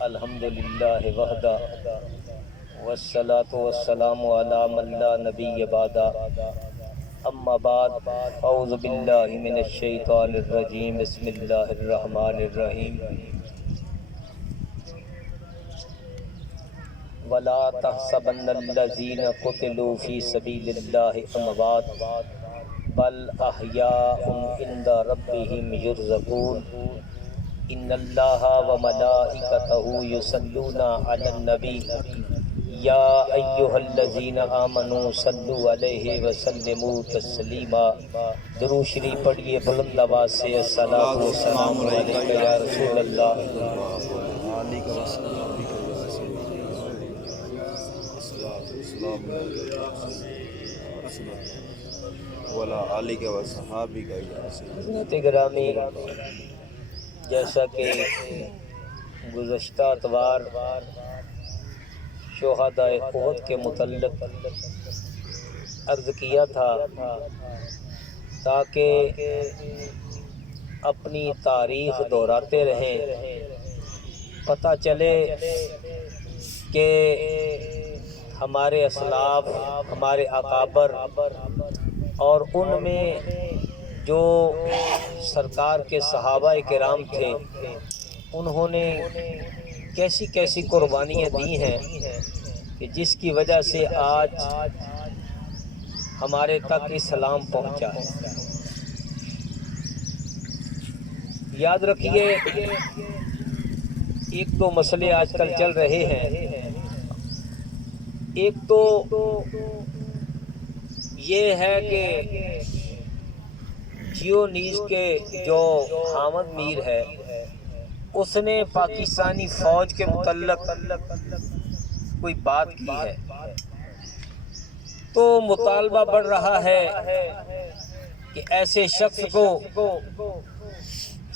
الحمدللہ وحدہ والصلاة والسلام علی من لا نبی بعدہ اما بعد اعوذ باللہ من الشیطان الرجیم بسم اللہ الرحمن الرحیم ولا تحسبن الذین قتلوا فی سبیل اللہ اموات بل احیاء عند ربهم یرزقون ان اللہ وملائکتہ یصلون علی النبی یا ایہا الذین آمنوا صلوا علیہ وسلموا تسلیما۔ درود شریف پڑھیے بلند آواز سے، الصلاۃ والسلام علیک یا رسول اللہ۔ حضرت گرامی، جیسا کہ گزشتہ اتوار شہداء احد کے متعلق عرض کیا تھا، تاکہ اپنی تاریخ دہراتے رہیں، پتہ چلے کہ ہمارے اسلاف، ہمارے اکابر اور ان میں جو سرکار کے صحابہ کرام تھے، انہوں نے کیسی کیسی قربانیاں دی ہیں کہ جس کی وجہ سے آج ہمارے تک اسلام پہنچا ہے۔ یاد رکھیے، ایک تو مسئلے آج کل چل رہے ہیں، ایک تو یہ ہے کہ جیونیز کے جو حامد میر ہے، اس نے پاکستانی فوج کے متعلق کوئی بات کی ہے، تو مطالبہ بڑھ رہا ہے کہ ایسے شخص کو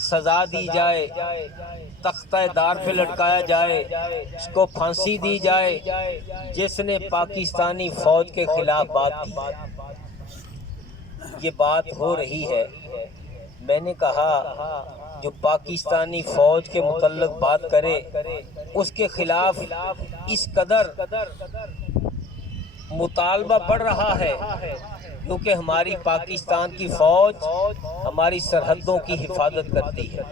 سزا دی جائے، تختہ دار پہ لٹکایا جائے، اس کو پھانسی دی جائے جس نے پاکستانی فوج کے خلاف بات کی۔ یہ بات ہو رہی ہے۔ میں نے کہا جو پاکستانی فوج کے متعلق بات کرے، اس کے خلاف اس قدر مطالبہ بڑھ رہا ہے کیونکہ ہماری پاکستان کی فوج ہماری سرحدوں کی حفاظت کرتی ہے۔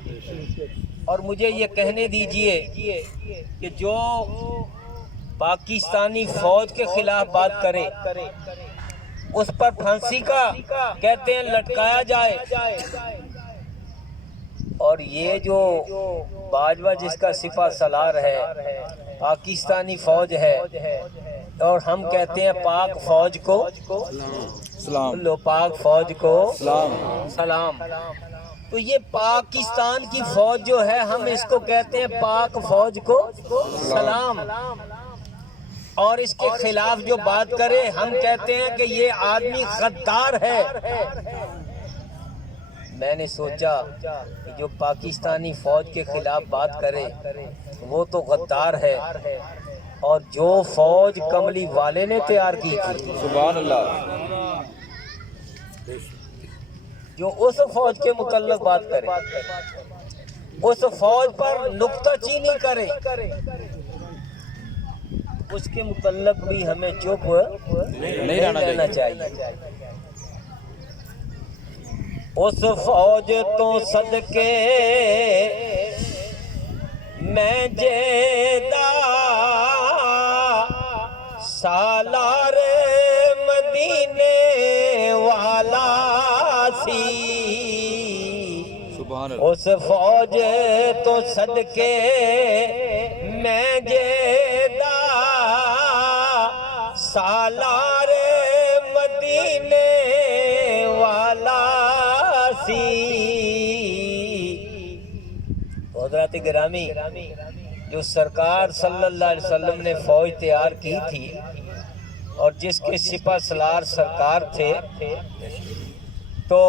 اور مجھے یہ کہنے دیجئے کہ جو پاکستانی فوج کے خلاف بات کرے، اس پر پھانسی کا کہتے ہیں لٹکایا جائے، اور یہ جو باجوہ جس کا سپہ سالار ہے، پاکستانی فوج ہے، اور ہم کہتے ہیں پاک فوج کو سلام، لو پاک فوج کو سلام۔ تو یہ پاکستان کی فوج جو ہے، ہم اس کو کہتے ہیں پاک فوج کو سلام، اور اس کے خلاف جو بات کرے ہم کہتے ہیں کہ یہ آدمی غدار ہے۔ میں نے سوچا کہ جو پاکستانی فوج کے خلاف بات کرے وہ تو غدار ہے، اور جو فوج کملی والے نے تیار کی تھی، سبحان اللہ، جو اس فوج کے متعلق بات کرے، اس فوج پر نکتہ چینی کرے، اس کے متعلق بھی ہمیں چپ نہیں رہنا چاہیے۔ اس فوج تو صدقے میں جیدہ سالار مدینے والا سی، اس فوج تو صدقے میں جیدہ سالار مدینے والا سی۔ حضرات گرامی، جو سرکار صلی اللہ علیہ وسلم نے فوج تیار کی تھی اور جس کے سپہ سالار سرکار تھے، تو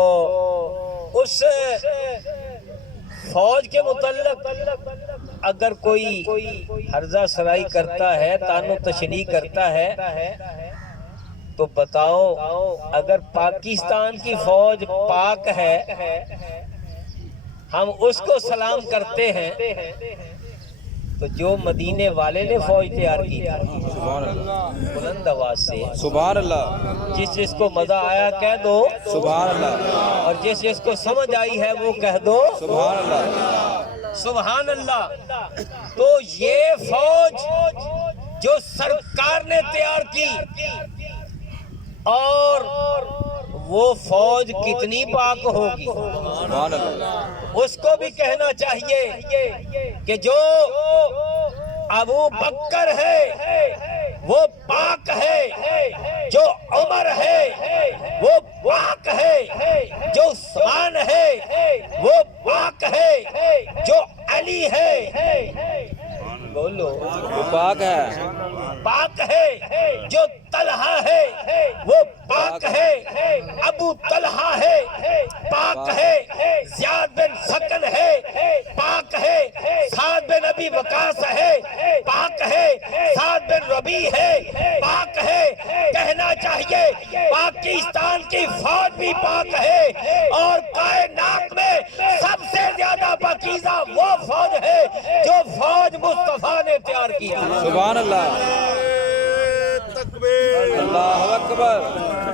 اس فوج کے متعلق اگر کوئی حرزہ سرائی کرتا ہے، تانو تشنیع کرتا ہے، تو بتاؤ اگر پاکستان کی فوج پاک ہے ہم اس کو سلام کرتے ہیں تو جو مدینے والے نے فوج تیار کی تھی، سبحان اللہ، بلند آواز سے سبحان اللہ، جس کو مزہ آیا کہہ دو سبحان اللہ، اور جس کو سمجھ آئی ہے وہ کہہ دو سبحان اللہ، سبحان اللہ۔ تو یہ فوج جو سرکار نے تیار کی، اور وہ فوج کتنی پاک ہوگی، سبحان اللہ، اس کو بھی کہنا چاہیے کہ جو ابو بکر ہے وہ پاک ہے، جو عمر ہے وہ پاک ہے، جو عثمان ہے وہ پاک ہے، جو علی ہے بولو وہ پاک ہے، پاک ہے، جو طلحہ ہے وہ پاک ہے، ابو طلحہ ہے پاک ہے، زیاد بن سکن ہے پاک ہے، سعد بن ابی وقاص ہے پاک ہے، سعد بن ربیع ہے پاک ہے۔ کہنا چاہیے پاکستان کی فوج بھی پاک ہے، اور کائنات میں سب سے زیادہ پاکیزہ وہ فوج ہے جو فوج مصطفیٰ نے تیار کی ہے۔ سبحان اللہ، تکبیر، اللہ اکبر،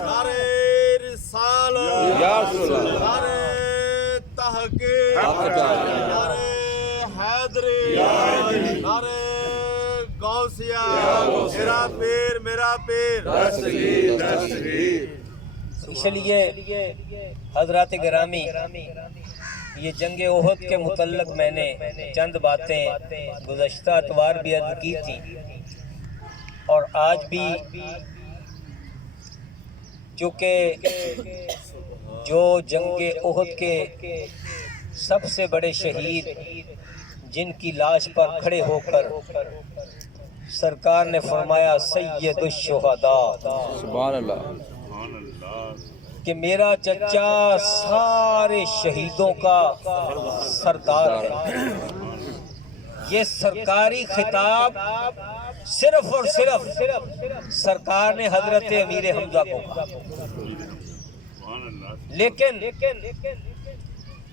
نعرہ رسالت، یا رسول اللہ، نعرہ تحقیق، حق تعالی، نعرہ حیدری، نعرہ غوثیہ، میرا پیر میرا پیر، اس لیے حضرات گرامی، یہ جنگ احد کے متعلق میں نے چند باتیں گزشتہ اتوار بھی عرض کی تھی، اور آج بھی، چونکہ جو جنگ احد کے سب سے بڑے شہید جن کی لاش پر کھڑے ہو کر سرکار نے فرمایا سید الشہداء، سبحان اللہ، کہ میرا چچا سارے شہیدوں کا سردار ہے، یہ سرکاری خطاب صرف اور صرف سرکار نے حضرت امیر حمزہ کو کہا، لیکن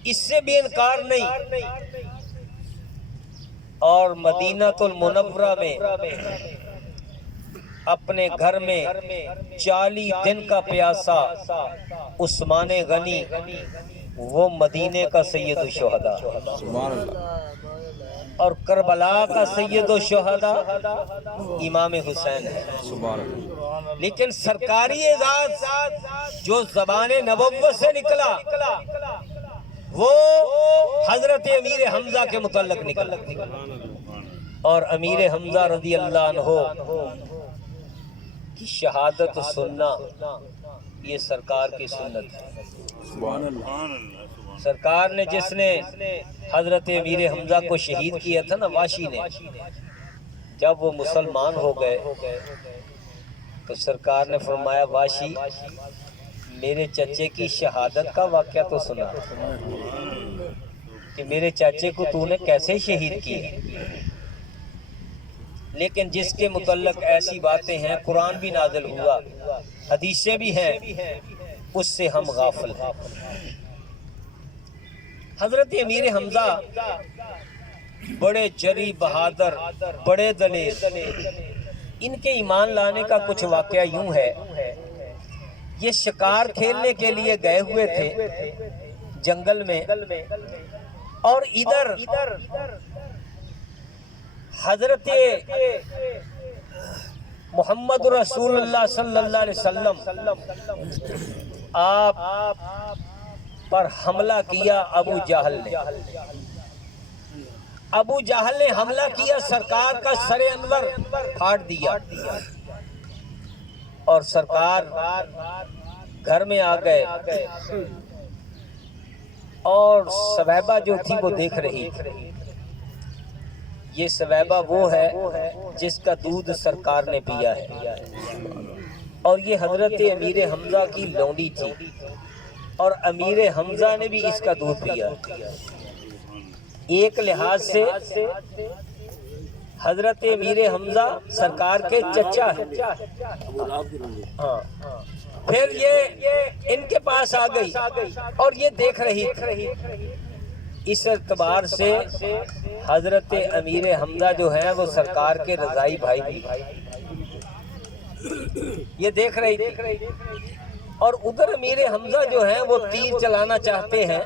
اس سے بھی انکار نہیں، اور مدینہ المنورہ میں اپنے گھر میں 40 دن کا پیاسا عثمان غنی، وہ مدینے کا سید الشہداء، سبحان اللہ، اور کربلا کا سید الشہداء امام حسین ہے۔ سبحان اللہ، لیکن سرکاری اعزاز جو زبان نبوت سے نکلا وہ حضرت امیر حمزہ کے متعلق نکلا، اور امیر حمزہ رضی اللہ عنہ کی شہادت سننا یہ سرکار کی سنت ہے۔ سبحان اللہ، سرکار نے جس نے حضرت امیر حمزہ کو شہید کیا تھا نا، واشی نے، جب وہ مسلمان ہو گئے تو سرکار نے فرمایا واشی میرے چچے کی شہادت کا واقعہ تو سنا کہ میرے چچے کو تو نے کیسے شہید کیا، لیکن جس کے متعلق ایسی باتیں ہیں، قرآن بھی نازل ہوا، حدیثیں بھی ہیں، اس سے ہم غافل ہیں۔ حضرت امیر حمزہ بڑے جری بہادر، بڑے دلیر، ان کے ایمان لانے کا کچھ واقعہ یوں ہے، یہ شکار کھیلنے کے لیے گئے ہوئے تھے جنگل میں، اور ادھر حضرت محمد رسول اللہ صلی اللہ علیہ وسلم آپ پر حملہ کیا ابو جہل نے۔ ابو جہل نے حملہ کیا، سرکار کا سر انور پھاڑ دیا، اور سرکار گھر میں آ گئے، اور سویبہ جو تھی وہ دیکھ رہی تھی۔ یہ سویبہ وہ ہے جس کا دودھ سرکار نے پیا ہے، اور یہ حضرت امیر حمزہ کی لونڈی تھی، اور امیر حمزہ نے بھی اس کا دودھ پیا۔ ایک لحاظ سے حضرت امیر حمزہ سرکار کے چچا ہے، پھر یہ ان کے پاس آ گئی اور یہ دیکھ رہی تھی، اس اعتبار سے حضرت امیر حمزہ جو ہیں وہ سرکار کے رضائی بھائی بھی یہ دیکھ رہی تھی، اور ادھر امیر حمزہ جو ہیں وہ تیر چلانا چاہتے ہیں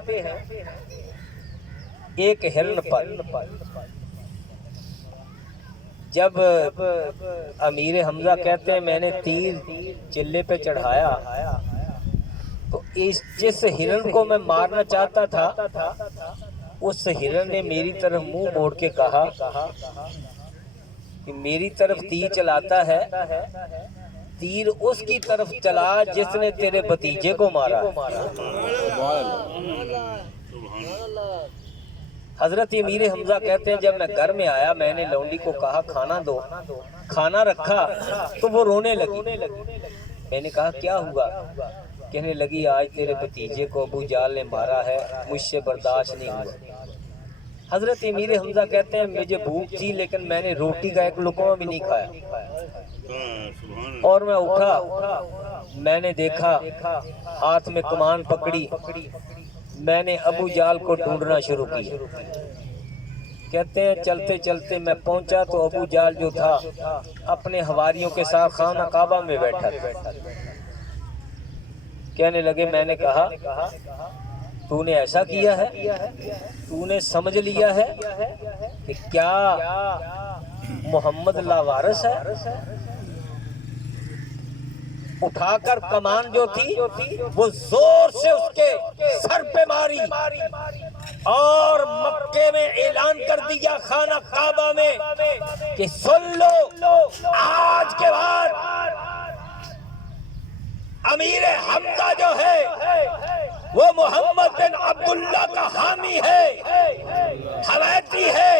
ایک ہرن پر۔ جب امیر حمزہ کہتے ہیں میں نے تیر چلے پہ چڑھایا تو جس ہرن کو میں مارنا چاہتا تھا اس ہرن نے میری طرف منہ موڑ کے کہا کہ میری طرف تیر چلاتا ہے، تیر اس کی طرف چلا جس نے تیرے بھتیجے کو مارا۔ حضرت امیر حمزہ کہتے ہیں جب میں گھر میں آیا میں نے لونڈی کو کہا کھانا دو، کھانا رکھا تو وہ رونے لگی۔ میں نے کہا کیا ہوا؟ کہنے لگی آج تیرے بھتیجے کو ابو جال نے مارا ہے، مجھ سے برداشت نہیں ہوا۔ حضرت امیر حمزہ کہتے ہیں مجھے بھوک تھی لیکن میں نے روٹی کا ایک لقمہ بھی نہیں کھایا، اور میں اٹھا، میں نے دیکھا ہاتھ میں کمان پکڑی، میں نے ابو جال کو ڈھونڈنا شروع کیا۔ کہتے ہیں چلتے چلتے میں پہنچا تو ابو جال جو تھا اپنے حواریوں کے ساتھ خانہ کعبہ میں بیٹھا تھا۔ کہنے لگے میں نے کہا تو نے ایسا کیا ہے، تو نے سمجھ لیا ہے کہ کیا محمد لاوارث ہے؟ اٹھا کر کمان جو تھی وہ زور سے اس کے سر پہ ماری اور مکے میں اعلان کر دیا خانہ کعبہ میں کہ سن لو آج کے بعد امیر حمزہ جو ہے وہ محمد بن عبداللہ کا حامی ہے، حمایتی ہے،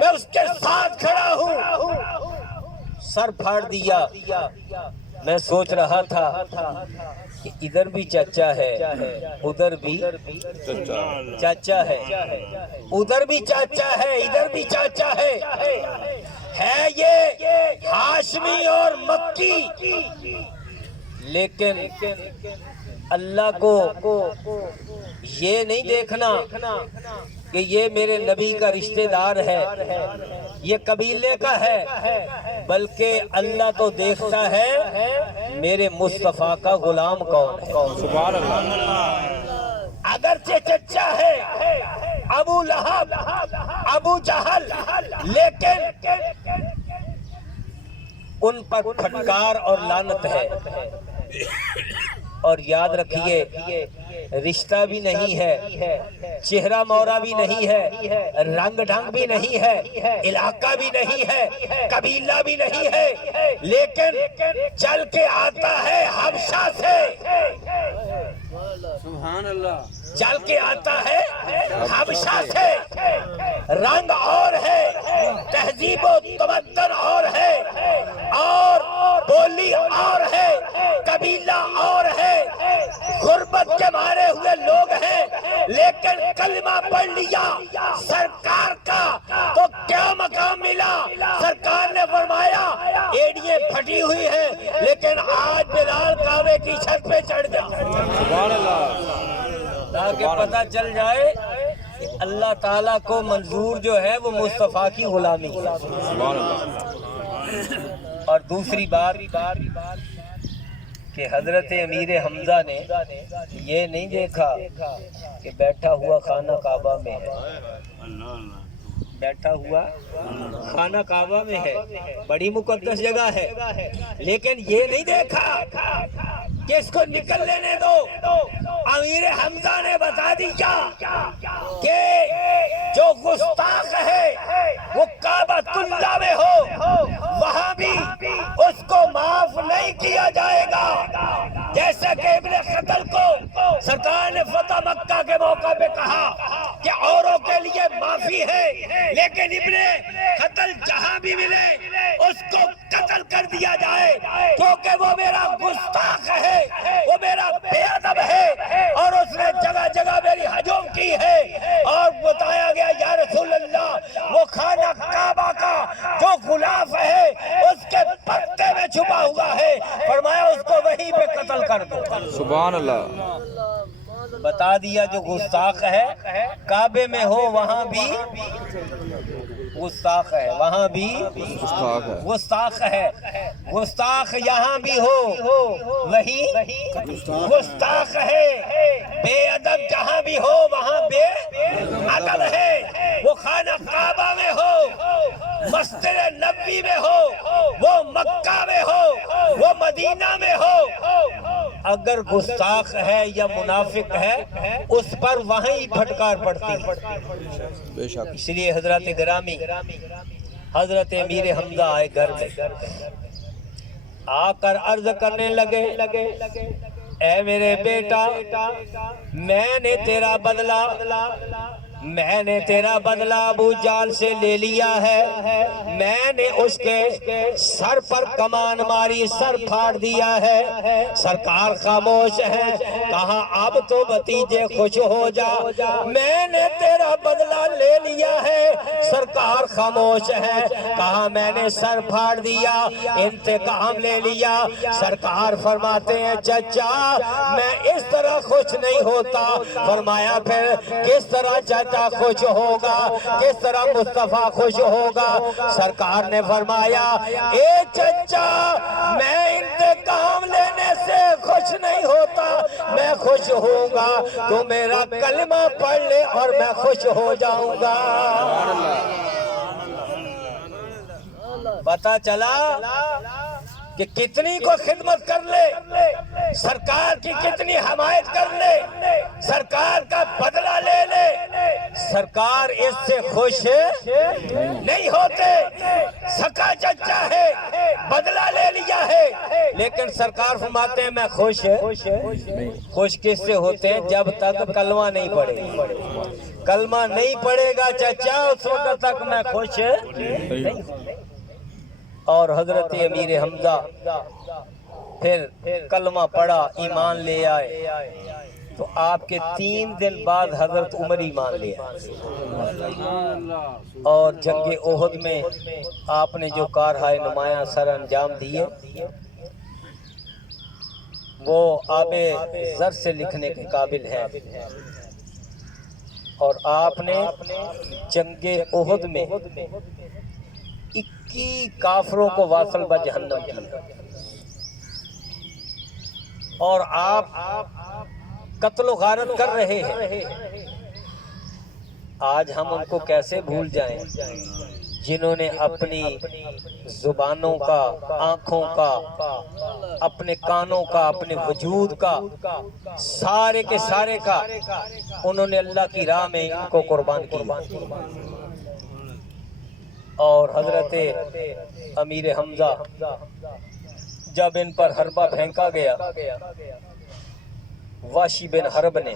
میں اس کے ساتھ کھڑا ہوں۔ سر پھاڑ دیا۔ میں سوچ رہا تھا کہ ادھر بھی چچا ہے، ادھر بھی چاچا ہے، ادھر بھی چاچا ہے، ادھر بھی چاچا ہے یہ ہاشمی اور مکی، لیکن اللہ کو یہ نہیں دیکھنا کہ یہ میرے نبی کا رشتہ دار ہے، یہ قبیلے کا ہے، بلکہ اللہ تو دیکھتا ہے میرے مصطفیٰ کا غلام کون ہے۔ سبحان اللہ۔ اگرچہ چچا ہے ابو لہب، ابو جہل، لیکن ان پر پھٹکار اور لعنت ہے۔ اور یاد رکھیے رشتہ بھی نہیں ہے، چہرہ مورا بھی نہیں ہے، رنگ ڈھنگ بھی نہیں ہے، علاقہ بھی نہیں ہے، قبیلہ بھی نہیں ہے، لیکن چل کے آتا ہے حبشہ سے، سبحان اللہ، چل کے آتا ہے حبشہ سے، رنگ اور ہے، تہذیب و تمدن اور ہے، اور بولی اور ہے، قبیلہ اور ہے، غربت کے مارے ہوئے لوگ ہیں، لیکن کلمہ پڑھ لیا سرکار کا تو کیا مقام ملا؟ سرکار نے فرمایا ایڑیاں پھٹی ہوئی ہیں لیکن آج بلال کعبے کی چھت پہ چڑھ گیا۔ سبحان اللہ، تاکہ پتہ چل جائے کہ اللہ تعالیٰ کو منظور جو ہے وہ مصطفیٰ کی غلامی ہے۔ سبحان اللہ۔ اور دوسری بات کہ حضرت امیر حمزہ نے یہ نہیں دیکھا کہ بیٹھا ہوا خانہ کعبہ میں ہے، بیٹھا ہوا خانہ کعبہ میں ہے، بڑی مقدس جگہ ہے، لیکن یہ نہیں دیکھا کہ اس کو نکل لینے دو۔ امیر حمزہ نے بتا دیا کہ جو گستاخ ہے وہ کعبۃ اللہ میں ہو وہاں بھی اس کو معاف نہیں کیا جائے گا، جیسا کہ ابن خطل کو سرکار نے فتح مکہ کے موقع پہ کہا کہ اوروں کے لیے معافی ہے، لیکن ابن خطل جہاں بھی ملے اس کو قتل کر دیا جائے، کیونکہ وہ میرا گستاخ ہے، وہ میرا بے ادب ہے، اور اس نے جگہ جگہ میری ہجوم کی ہے۔ اور بتایا گیا یا رسول اللہ وہ خانہ کعبہ کا جو غلاف ہے اس کے پتے میں چھپا ہوا ہے، فرمایا اس کو وہیں پہ قتل کر دو۔ سبحان اللہ۔ بتا دیا جو گستاخ ہے کعبے میں ہو وہاں بھی گستاخ ہے، وہاں بھی گستاخ ہے، گستاخ یہاں بھی ہو وہی گستاخ ہے، بے ادب جہاں بھی ہو وہاں بے ادب ہے، وہ خانہ کعبہ میں ہو، مسجد نبوی میں ہو، وہ مکہ میں ہو، وہ مدینہ میں ہو، اگر گستاخ ہے یا منافق ہے اس پر وہیں پھٹکار پڑتی ہے۔ اس لیے حضرات گرامی، حضرت امیر حمزہ آئے گھر میں، آ کر عرض کرنے لگے اے میرے بیٹا، میں نے تیرا بدلہ ابو جال سے لے لیا ہے، میں نے اس کے سر پر کمان ماری، سر پھاڑ دیا ہے۔ سرکار خاموش ہے، کہا اب تو بھتیجے خوش ہو جا، میں نے تیرا بدلہ لے لیا ہے۔ سرکار خاموش ہے، کہا میں نے سر پھاڑ دیا، انتقام لے لیا۔ سرکار فرماتے ہیں چچا میں اس طرح خوش نہیں ہوتا۔ فرمایا پھر کس طرح چچا خوش ہوگا، کس طرح مصطفیٰ خوش ہوگا؟ سرکار نے فرمایا اے چچا میں انتقام لینے سے خوش نہیں ہوتا، میں خوش ہوں گا تو میرا کلمہ پڑھ لے اور میں خوش ہو جاؤں گا۔ پتہ چلا کہ کتنی کو خدمت کر لے، سرکار کی کتنی حمایت کر لے، سرکار کا بدلہ لے لے، سرکار اس سے خوش نہیں ہوتے۔ سکا چچا ہے، بدلہ لے لیا ہے، لیکن سرکار فرماتے ہیں میں خوش کس سے ہوتے ہیں؟ جب تک کلمہ نہیں پڑے، کلمہ نہیں پڑے گا چچا اس وقت تک میں خوش نہیں ہوں۔ اور حضرت امیر حمزہ پھر کلمہ پڑھا، ایمان لے آئے، تو آپ کے 3 دن بعد حضرت عمر ایمان لے آئے، اور جنگ احد میں آپ نے جو کارہائے نمایاں سر انجام دیے وہ آب زر سے لکھنے کے قابل ہے۔ اور آپ نے جنگ احد میں 21 کافروں کو واصل بجہنم کیا، اور آپ قتل و غارت کر رہے ہیں۔ آج ہم ان کو کیسے بھول جائیں جنہوں نے اپنی زبانوں کا، آنکھوں کا، اپنے کانوں کا، اپنے وجود کا، سارے کے سارے کا انہوں نے اللہ کی راہ میں ان کو قربان کیا۔ اور حضرت امیر حمزہ جب ان پر حربہ پھینکا گیا واشی بن حرب نے،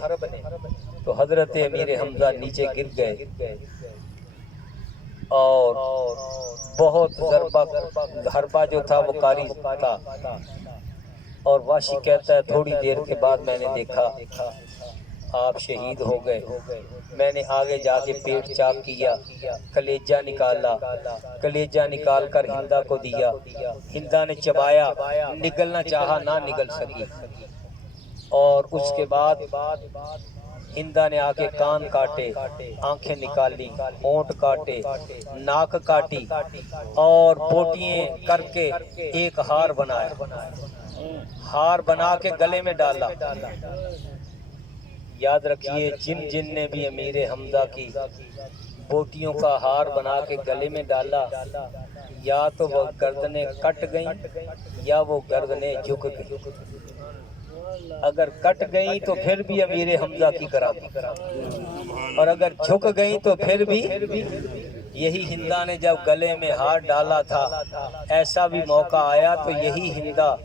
تو حضرت امیر حمزہ نیچے گر گئے، اور بہت ضربہ، حربہ جو تھا وہ کاری تھا، اور واشی کہتا ہے تھوڑی دیر کے بعد میں نے دیکھا آپ شہید ہو گئے۔ میں نے آگے جا کے پیٹ چاک کیا، کلیجہ نکالا، کلیجہ نکال کر ہندہ کو دیا، ہندہ نے چبایا، نگلنا چاہا نہ نگل سکی، اور اس کے بعد ہندہ نے آ کے کان کاٹے، آنکھیں نکالی، ہونٹ کاٹے، ناک کاٹی، اور بوٹیاں کر کے ایک ہار بنایا، ہار بنا کے گلے میں ڈالا۔ یاد رکھیے جن نے بھی امیر حمزہ کی بوٹیوں کا ہار بنا کے گلے میں ڈالا، یا تو وہ گردنیں کٹ گئیں یا وہ گردنیں جھک گئیں۔ اگر کٹ گئیں تو پھر بھی امیر حمزہ کی کرامت، اور اگر جھک گئیں تو پھر بھی یہی ہندہ نے جب گلے میں ہار ڈالا تھا، ایسا بھی موقع آیا تو یہی ہندہ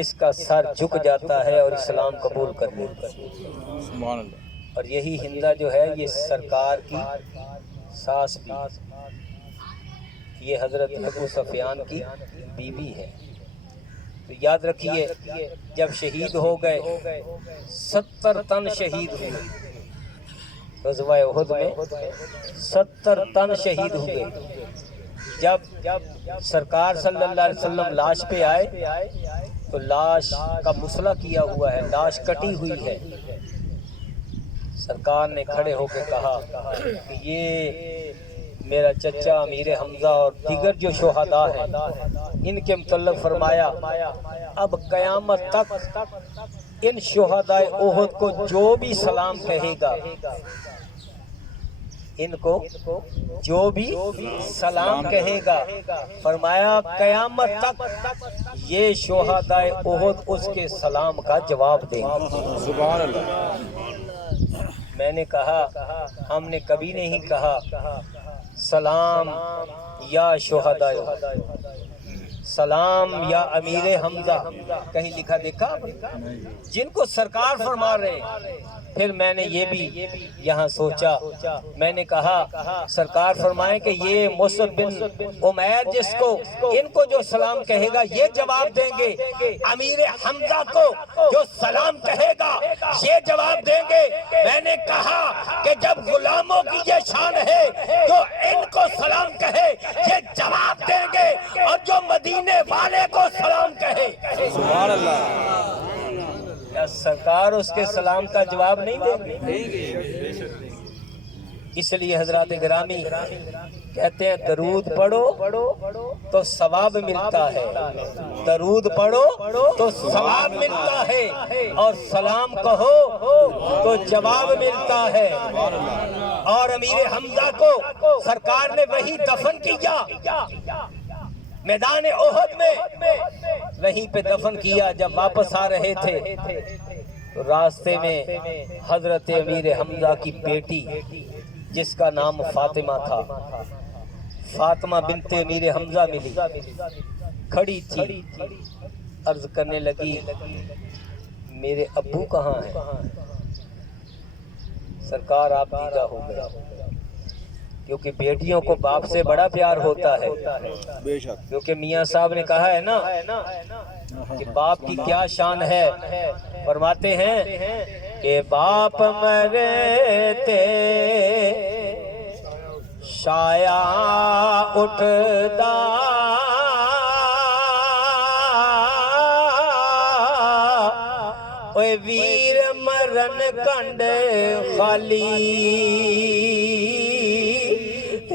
اس کا سر جھک جاتا ہے اور اسلام قبول کر لیتا ہے۔ اور یہی ہندہ جو ہے یہ سرکار کی ساس بھی، یہ حضرت ابو سفیان کی بیوی ہے۔ تو یاد رکھیے جب شہید ہو گئے 70 تن شہید ہوئے، غزوہ احد میں 70 تن شہید ہوئے۔ جب سرکار صلی اللہ علیہ وسلم لاش پہ آئے تو لاش کا مسئلہ کیا ہوا ہے، لاش کٹی ہوئی ہے، سرکار نے کھڑے ہو کے کہا کہ یہ میرا چچا امیر حمزہ اور دیگر جو شہداء ہیں ان کے متعلق فرمایا اب قیامت تک ان شہداء احد کو جو بھی سلام کہے گا، ان کو جو بھی سلام کہے گا، فرمایا قیامت تک یہ شہداء احد اس کے سلام کا جواب دیں گے۔ سبحان اللہ۔ میں نے کہا ہم نے کبھی نہیں کہا سلام یا شہداء سلام یا امیر حمزہ، کہیں لکھا دیکھا جن کو سرکار فرما رہے ہیں۔ پھر میں نے یہ بھی یہاں سوچا، میں نے کہا سرکار فرمائیں کہ یہ مصعب بن عمیر جس کو ان کو جو سلام کہے گا یہ جواب دیں گے، امیر حمزہ کو جو سلام کہے گا یہ جواب دیں گے۔ میں نے کہا کہ جب غلاموں کی یہ شان ہے جو ان کو سلام کہے یہ جواب دیں گے، اور جو مدینے والے کو سلام کہے سبحان اللہ۔ کیا سرکار اس کے سلام کا جواب نہیں دیں گے؟ اس لیے حضرات گرامی کہتے ہیں درود پڑھو تو ثواب ملتا ہے، درود پڑھو تو ثواب ملتا ہے، اور سلام کہو تو جواب ملتا ہے۔ اور امیر حمزہ کو سرکار نے وہی دفن کیا میدان احد میں، وہیں پہ دفن کیا۔ جب واپس آ رہے تھے راستے میں حضرت امیر حمزہ کی بیٹی جس کا نام فاطمہ تھا، فاطمہ بنت امیر حمزہ ملی، کھڑی تھی، عرض کرنے لگی میرے ابو کہاں ہیں؟ سرکار آپ دیدہ ہو گئے، کیونکہ بیٹیوں کو باپ سے بڑا پیار ہوتا ہے، بے شک۔ کیونکہ میاں صاحب نے کہا ہے نا کہ باپ کی کیا شان ہے، فرماتے ہیں کہ باپ مرتے شایا اٹھدا اوے ویر مرن کنڈ خالی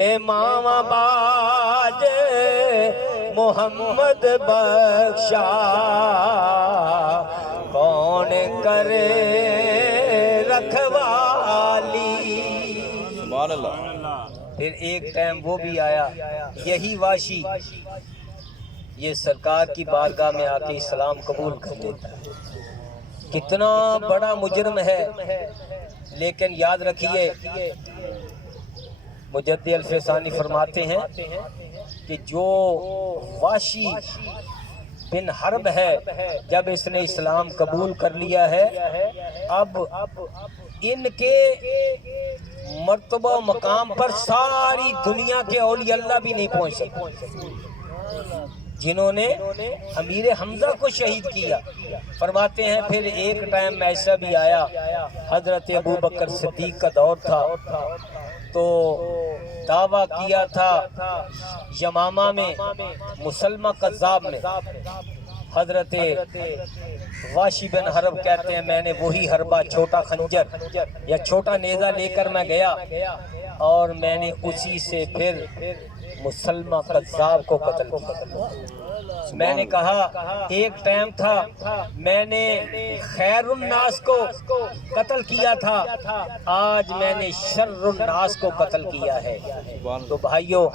اے ماما باج محمد بخشا کون کرے رکھوالی۔ سبحان اللہ۔ پھر ایک ٹائم وہ بھی آیا، یہی واشی یہ سرکار کی بارگاہ میں آ کے اسلام قبول کر لیتا ہے۔ کتنا بڑا مجرم ہے، لیکن یاد رکھیے مجدد الفسانی فرماتے ہیں کہ جو واشی بن حرب ہے جب اس نے اسلام قبول کر لیا ہے، اب ان کے مرتبہ و مقام پر ساری دنیا کے اولیاء اللہ بھی نہیں پہنچ سکتے جنہوں نے امیر حمزہ کو شہید کیا۔ فرماتے ہیں پھر ایک ٹائم ایسا بھی آیا، حضرت ابو بکر صدیق کا دور تھا، تو دعویٰ کیا تھا یمامہ میں مسلمہ قذاب میں، حضرت واشی بن حرب کہتے ہیں میں نے وہی حربہ چھوٹا خنجر یا چھوٹا نیزہ لے کر میں گیا، اور میں نے اسی سے پھر مسلمہ قذاب کو قتل کیا۔ میں نے کہا ایک ٹائم تھا میں نے خیر الناس کو قتل کیا تھا، آج میں نے شر الناس کو قتل کیا ہے۔ تو بھائیو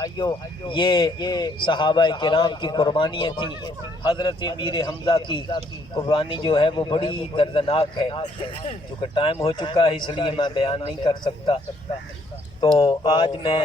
یہ صحابہ کرام کی قربانیاں تھیں۔ حضرت امیر حمزہ کی قربانی جو ہے وہ بڑی دردناک ہے، چونکہ ٹائم ہو چکا ہے اس لیے میں بیان نہیں کر سکتا۔ تو آج میں